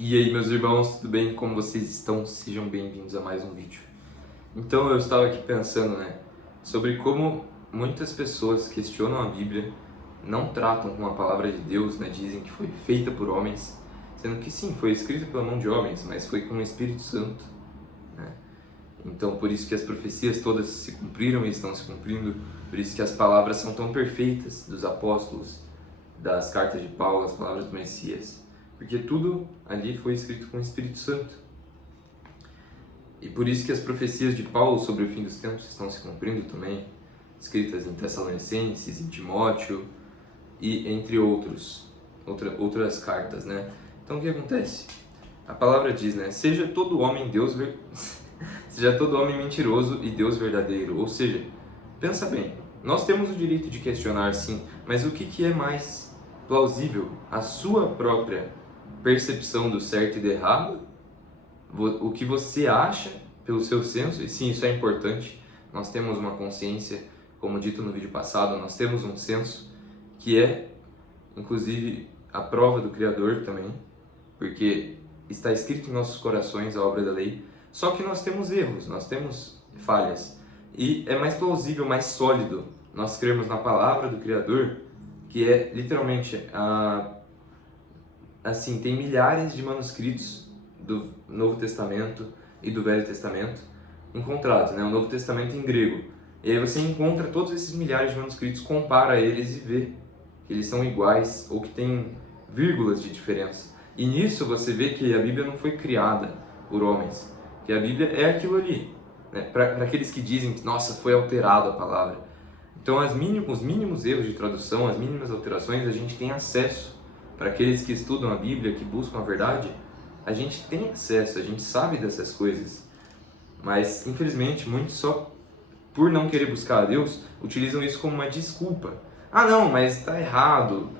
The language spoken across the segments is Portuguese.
E aí, meus irmãos, tudo bem? Como vocês estão? Sejam bem-vindos a mais um vídeo. Então, eu estava aqui pensando, sobre como muitas pessoas questionam a Bíblia, não tratam com a palavra de Deus, dizem que foi feita por homens, sendo que sim, foi escrita pela mão de homens, mas foi com o Espírito Santo, né? Então, por isso que as profecias todas se cumpriram e estão se cumprindo, por isso que as palavras são tão perfeitas dos apóstolos, das cartas de Paulo, as palavras do Messias, porque tudo ali foi escrito com o Espírito Santo. E por isso que as profecias de Paulo sobre o fim dos tempos estão se cumprindo também, escritas em Tessalonicenses, em Timóteo e entre outras cartas, Então o que acontece? A palavra diz, seja todo homem seja todo homem mentiroso e Deus verdadeiro. Ou seja, pensa bem, nós temos o direito de questionar sim, mas o que é mais plausível? A sua própria percepção do certo e do errado? O que você acha pelo seu senso? E sim, isso é importante. Nós temos uma consciência, como dito no vídeo passado, nós temos um senso que é, inclusive, a prova do Criador também, porque está escrito em nossos corações a obra da lei. Só que nós temos erros, nós temos falhas. E é mais plausível, mais sólido nós crermos na palavra do Criador, que é literalmente assim, tem milhares de manuscritos do Novo Testamento e do Velho Testamento encontrados, o Novo Testamento em grego. E aí você encontra todos esses milhares de manuscritos, compara eles e vê que eles são iguais ou que tem vírgulas de diferença. E nisso você vê que a Bíblia não foi criada por homens, que a Bíblia é aquilo ali, para aqueles que dizem que, nossa, foi alterada a palavra. Então os mínimos erros de tradução, as mínimas alterações, a gente tem acesso. Para aqueles que estudam a Bíblia, que buscam a verdade, a gente tem acesso, a gente sabe dessas coisas. Mas, infelizmente, muitos só por não querer buscar a Deus, utilizam isso como uma desculpa. Ah não, mas está errado,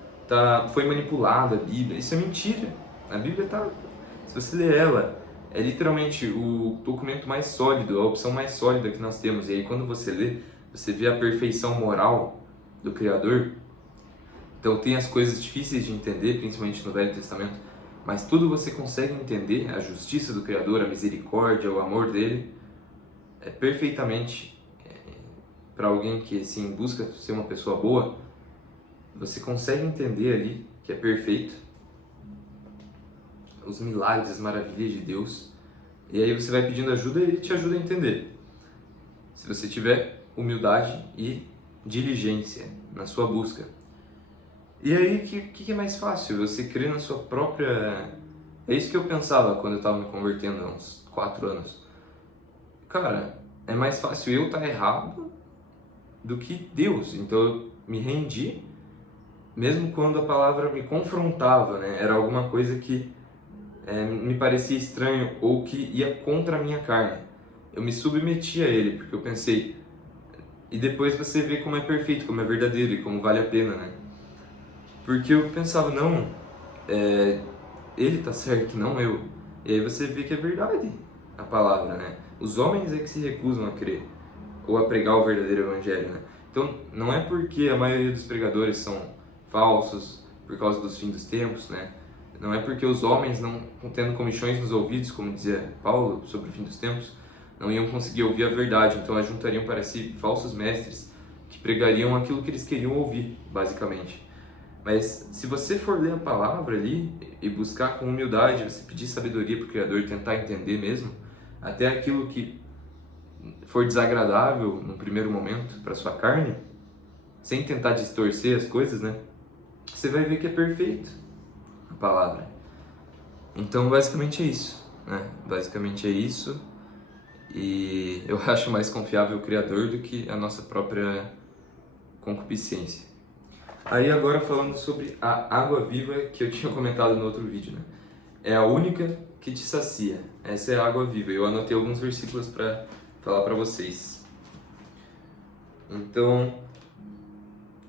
foi manipulada a Bíblia. Isso é mentira. A Bíblia se você ler ela, é literalmente o documento mais sólido, a opção mais sólida que nós temos. E aí quando você lê, você vê a perfeição moral do Criador. Então tem as coisas difíceis de entender, principalmente no Velho Testamento, mas tudo você consegue entender, a justiça do Criador, a misericórdia, o amor dele, é perfeitamente, para alguém que assim, busca ser uma pessoa boa, você consegue entender ali que é perfeito, os milagres, as maravilhas de Deus, e aí você vai pedindo ajuda e ele te ajuda a entender. Se você tiver humildade e diligência na sua busca. E aí, o que é mais fácil? Você crer na sua própria... É isso que eu pensava quando eu estava me convertendo há uns 4 anos. Cara, é mais fácil eu estar errado do que Deus. Então eu me rendi, mesmo quando a palavra me confrontava, Era alguma coisa que me parecia estranho ou que ia contra a minha carne. Eu me submeti a ele, porque eu pensei... E depois você vê como é perfeito, como é verdadeiro e como vale a pena, Porque eu pensava, não, ele tá certo, não eu. E aí você vê que é verdade a palavra, Os homens é que se recusam a crer ou a pregar o verdadeiro evangelho, Então, não é porque a maioria dos pregadores são falsos por causa dos fins dos tempos, Não é porque os homens não tendo comichões nos ouvidos, como dizia Paulo sobre o fim dos tempos, não iam conseguir ouvir a verdade. Então, ajuntariam para si falsos mestres que pregariam aquilo que eles queriam ouvir, basicamente. Mas se você for ler a palavra ali e buscar com humildade, você pedir sabedoria para o Criador e tentar entender mesmo, até aquilo que for desagradável no primeiro momento para sua carne, sem tentar distorcer as coisas, você vai ver que é perfeito a palavra. Então basicamente é isso, Basicamente é isso. E eu acho mais confiável o Criador do que a nossa própria concupiscência. Aí agora falando sobre a água viva que eu tinha comentado no outro vídeo, É a única que te sacia. Essa é a água viva. Eu anotei alguns versículos para falar para vocês. Então,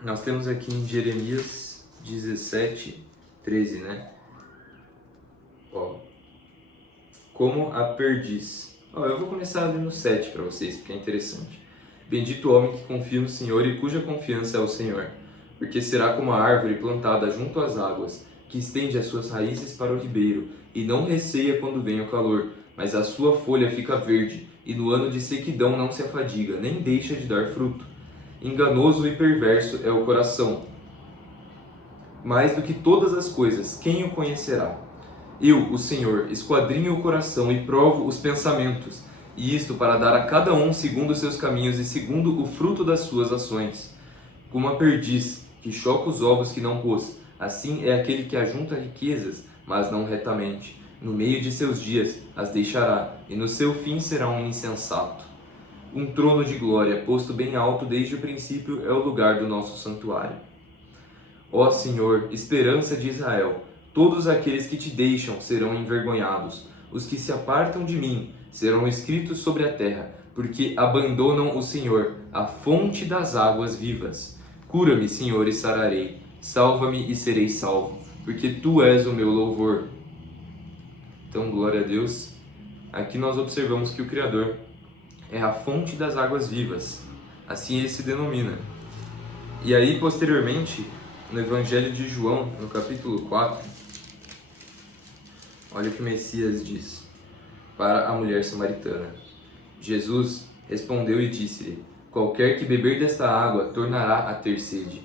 nós temos aqui em Jeremias 17, 13, Como a perdiz. Eu vou começar ali no 7 para vocês, porque é interessante. Bendito o homem que confia no Senhor e cuja confiança é o Senhor, porque será como a árvore plantada junto às águas, que estende as suas raízes para o ribeiro, e não receia quando vem o calor, mas a sua folha fica verde, e no ano de sequidão não se afadiga, nem deixa de dar fruto. Enganoso e perverso é o coração, mais do que todas as coisas, quem o conhecerá? Eu, o Senhor, esquadrinho o coração e provo os pensamentos, e isto para dar a cada um segundo os seus caminhos e segundo o fruto das suas ações. Como a perdiz, que choca os ovos que não pôs, assim é aquele que ajunta riquezas, mas não retamente. No meio de seus dias as deixará, e no seu fim será um insensato. Um trono de glória, posto bem alto desde o princípio, é o lugar do nosso santuário. Ó Senhor, esperança de Israel, todos aqueles que te deixam serão envergonhados. Os que se apartam de mim serão escritos sobre a terra, porque abandonam o Senhor, a fonte das águas vivas. Cura-me, Senhor, e sararei. Salva-me e serei salvo, porque Tu és o meu louvor. Então, glória a Deus. Aqui nós observamos que o Criador é a fonte das águas vivas. Assim ele se denomina. E aí, posteriormente, no Evangelho de João, no capítulo 4, olha o que o Messias diz para a mulher samaritana. Jesus respondeu e disse-lhe: qualquer que beber desta água tornará a ter sede,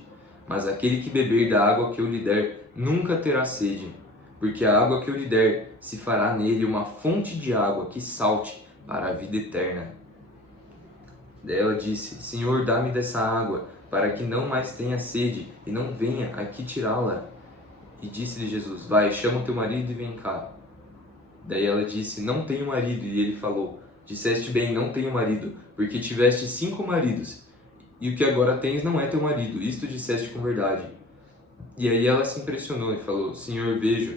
mas aquele que beber da água que eu lhe der nunca terá sede, porque a água que eu lhe der se fará nele uma fonte de água que salte para a vida eterna. Daí ela disse: Senhor, dá-me dessa água, para que não mais tenha sede e não venha aqui tirá-la. E disse-lhe Jesus: vai, chama o teu marido e vem cá. Daí ela disse: não tenho marido. E ele falou: disseste bem, não tenho marido, porque tiveste 5 maridos, e o que agora tens não é teu marido, isto disseste com verdade. E aí ela se impressionou e falou: Senhor, vejo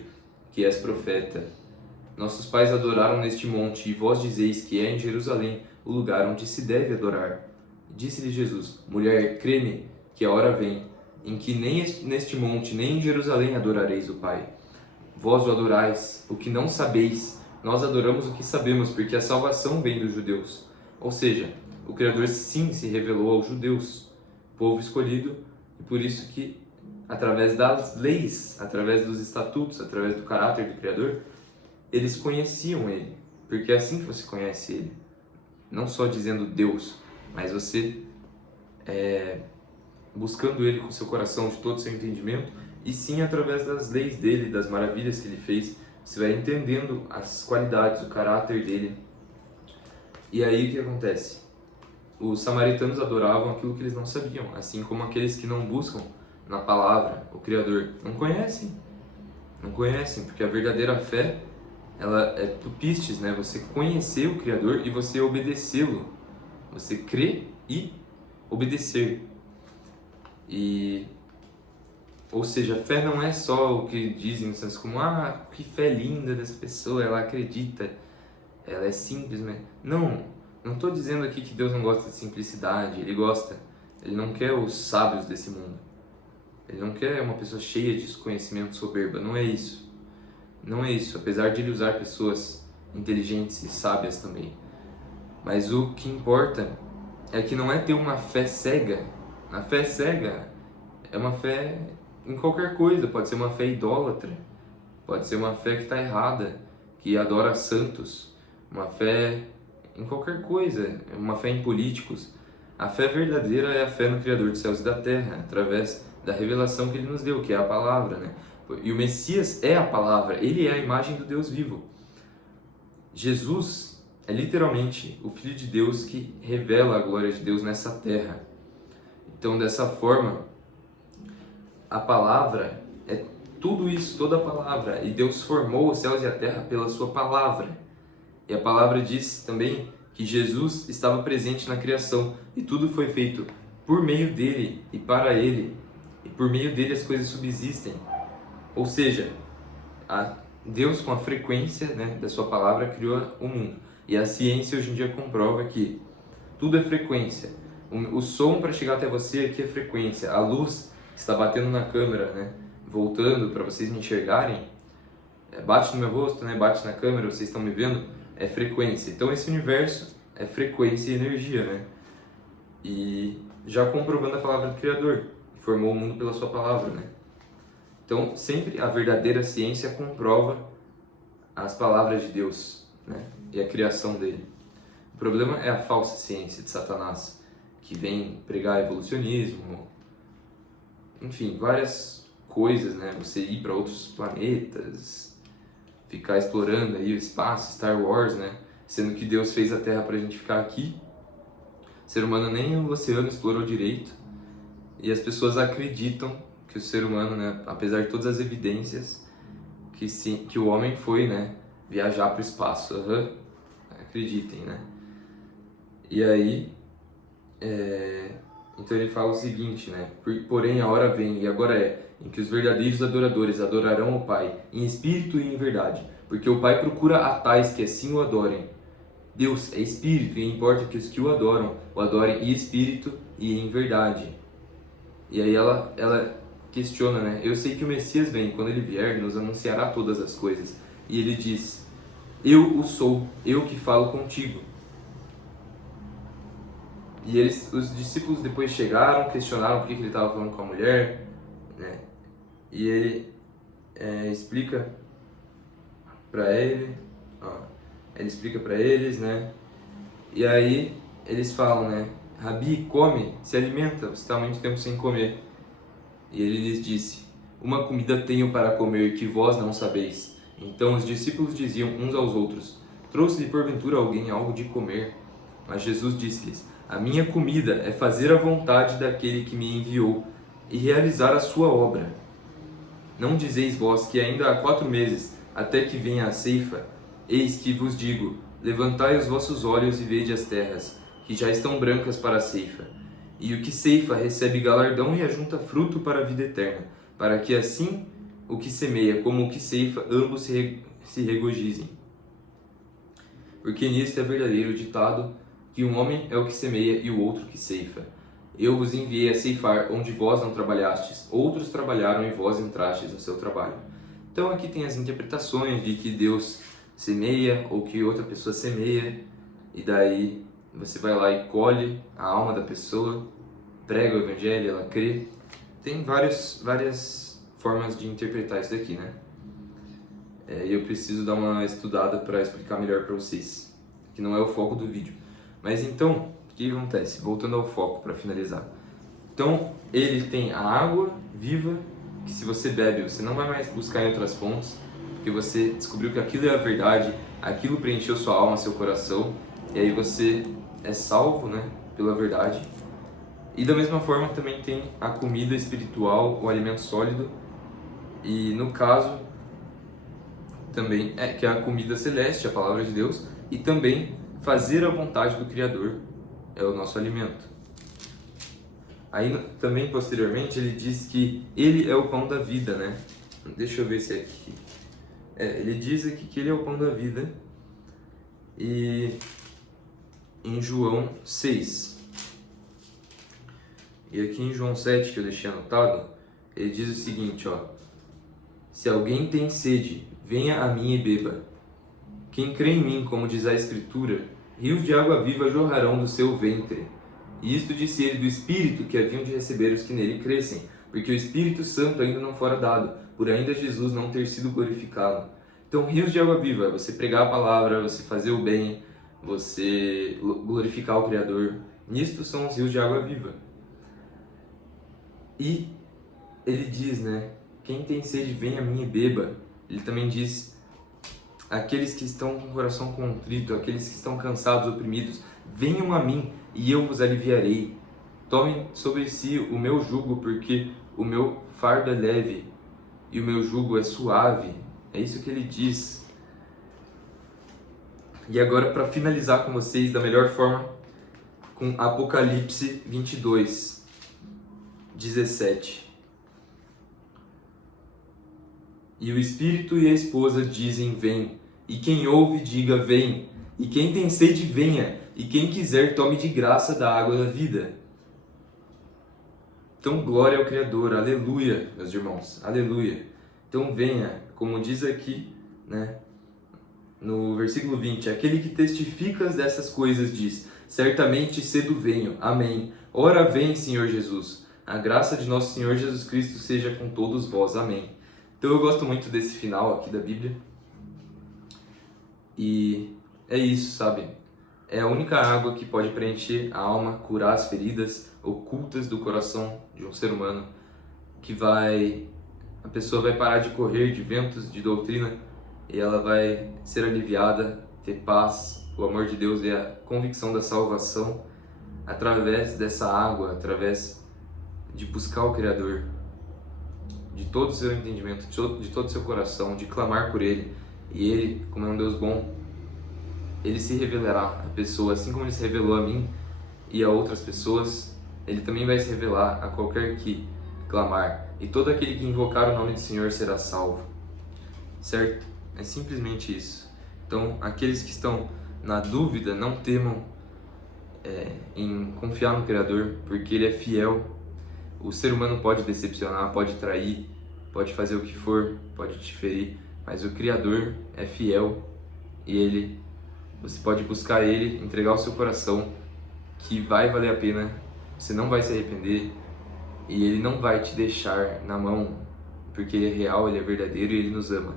que és profeta. Nossos pais adoraram neste monte, e vós dizeis que é em Jerusalém o lugar onde se deve adorar. Disse-lhe Jesus: mulher, crê-me, que a hora vem, em que nem neste monte, nem em Jerusalém adorareis o Pai. Vós o adorais, o que não sabeis, nós adoramos o que sabemos, porque a salvação vem dos judeus. Ou seja, o Criador sim se revelou aos judeus, povo escolhido, e por isso que, através das leis, através dos estatutos, através do caráter do Criador, eles conheciam Ele, porque é assim que você conhece Ele. Não só dizendo Deus, mas você buscando Ele com seu coração, de todo o seu entendimento, e sim através das leis dele, das maravilhas que Ele fez, você vai entendendo as qualidades, o caráter dele. E aí o que acontece? Os samaritanos adoravam aquilo que eles não sabiam, assim como aqueles que não buscam na palavra o Criador não conhecem, porque a verdadeira fé, ela é tupistes, né? Você conhecer o Criador e você obedecê-lo, você crer e obedecer. Ou seja, a fé não é só o que dizem, como que fé linda dessa pessoa, ela acredita, ela é simples, né? Não estou dizendo aqui que Deus não gosta de simplicidade, Ele gosta. Ele não quer os sábios desse mundo. Ele não quer uma pessoa cheia de conhecimento, soberba. Não é isso. Não é isso, apesar de Ele usar pessoas inteligentes e sábias também. Mas o que importa é que não é ter uma fé cega. A fé cega é uma fé em qualquer coisa. Pode ser uma fé idólatra, pode ser uma fé que está errada, que adora santos, uma fé em qualquer coisa, uma fé em políticos. A fé verdadeira é a fé no Criador dos céus e da terra, através da revelação que Ele nos deu, que é a palavra, né? E o Messias é a palavra, Ele é a imagem do Deus vivo. Jesus é literalmente o Filho de Deus que revela a glória de Deus nessa terra. Então, dessa forma, a palavra é tudo isso, toda a palavra. E Deus formou os céus e a terra pela sua palavra. E a palavra diz também que Jesus estava presente na criação e tudo foi feito por meio dele e para ele. E por meio dele as coisas subsistem. Ou seja, Deus, com a frequência, né, da sua palavra, criou o mundo. E a ciência hoje em dia comprova que tudo é frequência. O som para chegar até você aqui é frequência. A luz que está batendo na câmera, né, voltando para vocês me enxergarem, bate no meu rosto, né, bate na câmera, vocês estão me vendo, é frequência. Então esse universo é frequência e energia, né? E já comprovando a palavra do Criador, que formou o mundo pela sua palavra, né? Então, sempre a verdadeira ciência comprova as palavras de Deus, né? E a criação dele. O problema é a falsa ciência de Satanás, que vem pregar evolucionismo, enfim, várias coisas, né? Você ir para outros planetas, ficar explorando aí o espaço, Star Wars, né? Sendo que Deus fez a Terra pra gente ficar aqui. O ser humano nem o oceano explorou direito. E as pessoas acreditam que o ser humano, né, apesar de todas as evidências, que sim, que o homem foi, né, viajar para o espaço. Acreditem, né? E aí, então ele fala o seguinte, né? Porém a hora vem, e agora em que os verdadeiros adoradores adorarão o Pai, em espírito e em verdade, porque o Pai procura a tais que assim o adorem. Deus é espírito e importa que os que o adorem em espírito e em verdade. E aí ela questiona, né? Eu sei que o Messias vem, quando ele vier, nos anunciará todas as coisas. E ele diz, eu o sou, eu que falo contigo. E os discípulos depois chegaram, questionaram por que ele estava falando com a mulher, né? E ele explica para ele, ele explica para eles, né? E aí eles falam, né? Rabi, come, se alimenta, você está há muito tempo sem comer. E ele lhes disse, uma comida tenho para comer que vós não sabeis. Então os discípulos diziam uns aos outros, trouxe-lhe porventura alguém algo de comer? Mas Jesus disse-lhes, a minha comida é fazer a vontade daquele que me enviou e realizar a sua obra. Não dizeis vós que ainda há 4 meses, até que venha a ceifa? Eis que vos digo, levantai os vossos olhos e vede as terras, que já estão brancas para a ceifa. E o que ceifa recebe galardão e ajunta fruto para a vida eterna, para que assim o que semeia como o que ceifa, ambos se regozijem. Porque nisto é verdadeiro o ditado, que um homem é o que semeia e o outro que ceifa. Eu vos enviei a ceifar onde vós não trabalhastes, outros trabalharam e vós entrastes no seu trabalho. Então aqui tem as interpretações de que Deus semeia ou que outra pessoa semeia, e daí você vai lá e colhe a alma da pessoa, prega o evangelho, ela crê. Tem várias formas de interpretar isso daqui, né? E eu preciso dar uma estudada para explicar melhor para vocês, que não é o foco do vídeo. Mas então, o que acontece? Voltando ao foco para finalizar. Então, ele tem a água viva, que se você bebe, você não vai mais buscar em outras fontes, porque você descobriu que aquilo é a verdade, aquilo preencheu sua alma, seu coração, e aí você é salvo, né, pela verdade. E da mesma forma também tem a comida espiritual, o alimento sólido, e no caso também que é a comida celeste, a palavra de Deus, e também fazer a vontade do Criador é o nosso alimento. Aí também posteriormente ele diz que ele é o pão da vida, né? Deixa eu ver se é aqui. Ele diz aqui que ele é o pão da vida. E em João 6. E aqui em João 7, que eu deixei anotado, ele diz o seguinte, ó. Se alguém tem sede, venha a mim e beba. Quem crê em mim, como diz a Escritura, rios de água viva jorrarão do seu ventre. E isto disse ele do Espírito que haviam de receber os que nele crescem, porque o Espírito Santo ainda não fora dado, por ainda Jesus não ter sido glorificado. Então, rios de água viva é você pregar a palavra, você fazer o bem, você glorificar o Criador. Nisto são os rios de água viva. E ele diz, né? Quem tem sede, venha a mim e beba. Ele também diz, aqueles que estão com o coração contrito, aqueles que estão cansados, oprimidos, venham a mim e eu vos aliviarei. Tomem sobre si o meu jugo, porque o meu fardo é leve e o meu jugo é suave. É isso que ele diz. E agora, para finalizar com vocês da melhor forma, com Apocalipse 22, 17. E o Espírito e a esposa dizem, vem. E quem ouve, diga, vem. E quem tem sede, venha. E quem quiser, tome de graça da água da vida. Então, glória ao Criador. Aleluia, meus irmãos. Aleluia. Então, venha, como diz aqui, né, no versículo 20. Aquele que testifica dessas coisas diz, certamente cedo venho. Amém. Ora vem, Senhor Jesus. A graça de nosso Senhor Jesus Cristo seja com todos vós. Amém. Então eu gosto muito desse final aqui da Bíblia. E é isso, sabe? É a única água que pode preencher a alma, curar as feridas ocultas do coração de um ser humano, a pessoa vai parar de correr de ventos de doutrina e ela vai ser aliviada, ter paz, o amor de Deus e a convicção da salvação através dessa água, através de buscar o Criador, de todo o seu entendimento, de todo o seu coração, de clamar por Ele. E Ele, como é um Deus bom, Ele se revelará a pessoa, assim como Ele se revelou a mim e a outras pessoas, Ele também vai se revelar a qualquer que clamar. E todo aquele que invocar o nome do Senhor será salvo. Certo? É simplesmente isso. Então, aqueles que estão na dúvida, não temam em confiar no Criador, porque Ele é fiel. O ser humano pode decepcionar, pode trair, pode fazer o que for, pode te ferir, mas o Criador é fiel e você pode buscar Ele, entregar o seu coração, que vai valer a pena, você não vai se arrepender e Ele não vai te deixar na mão, porque Ele é real, Ele é verdadeiro e Ele nos ama.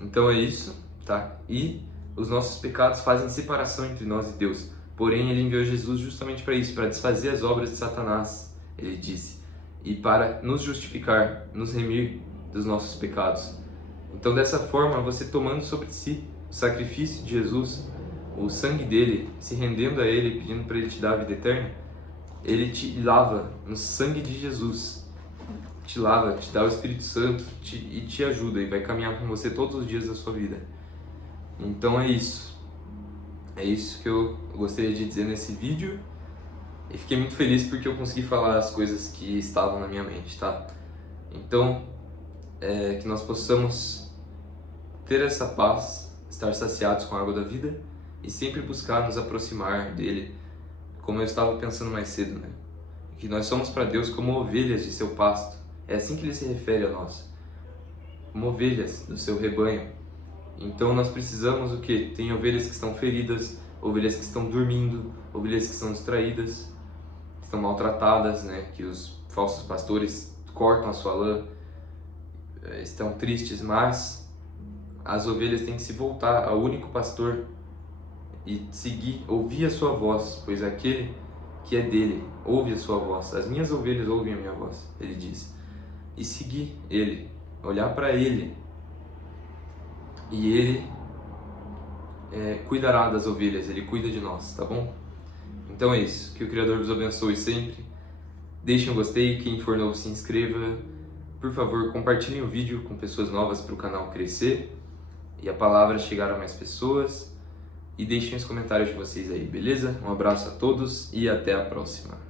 Então é isso, tá? E os nossos pecados fazem separação entre nós e Deus. Porém, Ele enviou Jesus justamente para isso, para desfazer as obras de Satanás, Ele disse, e para nos justificar, nos remir dos nossos pecados. Então, dessa forma, você tomando sobre si o sacrifício de Jesus, o sangue dele, se rendendo a Ele, pedindo para Ele te dar a vida eterna, Ele te lava no sangue de Jesus, te lava, te dá o Espírito Santo e te ajuda e vai caminhar com você todos os dias da sua vida. Então é isso. É isso que eu gostaria de dizer nesse vídeo. E fiquei muito feliz porque eu consegui falar as coisas que estavam na minha mente, tá? Então, que nós possamos ter essa paz, estar saciados com a água da vida e sempre buscar nos aproximar dele, como eu estava pensando mais cedo, né? Que nós somos para Deus como ovelhas de seu pasto. É assim que Ele se refere a nós, como ovelhas do seu rebanho. Então nós precisamos o quê? Tem ovelhas que estão feridas, ovelhas que estão dormindo, ovelhas que estão distraídas, que estão maltratadas, né? Que os falsos pastores cortam a sua lã, estão tristes, mas as ovelhas têm que se voltar ao único pastor e seguir, ouvir a sua voz, pois aquele que é dele ouve a sua voz. As minhas ovelhas ouvem a minha voz, Ele diz. E seguir Ele, olhar para Ele, e Ele cuidará das ovelhas, Ele cuida de nós, tá bom? Então é isso, que o Criador vos abençoe sempre. Deixem um gostei, quem for novo se inscreva. Por favor, compartilhem o vídeo com pessoas novas para o canal crescer e a palavra chegar a mais pessoas. E deixem os comentários de vocês aí, beleza? Um abraço a todos e até a próxima.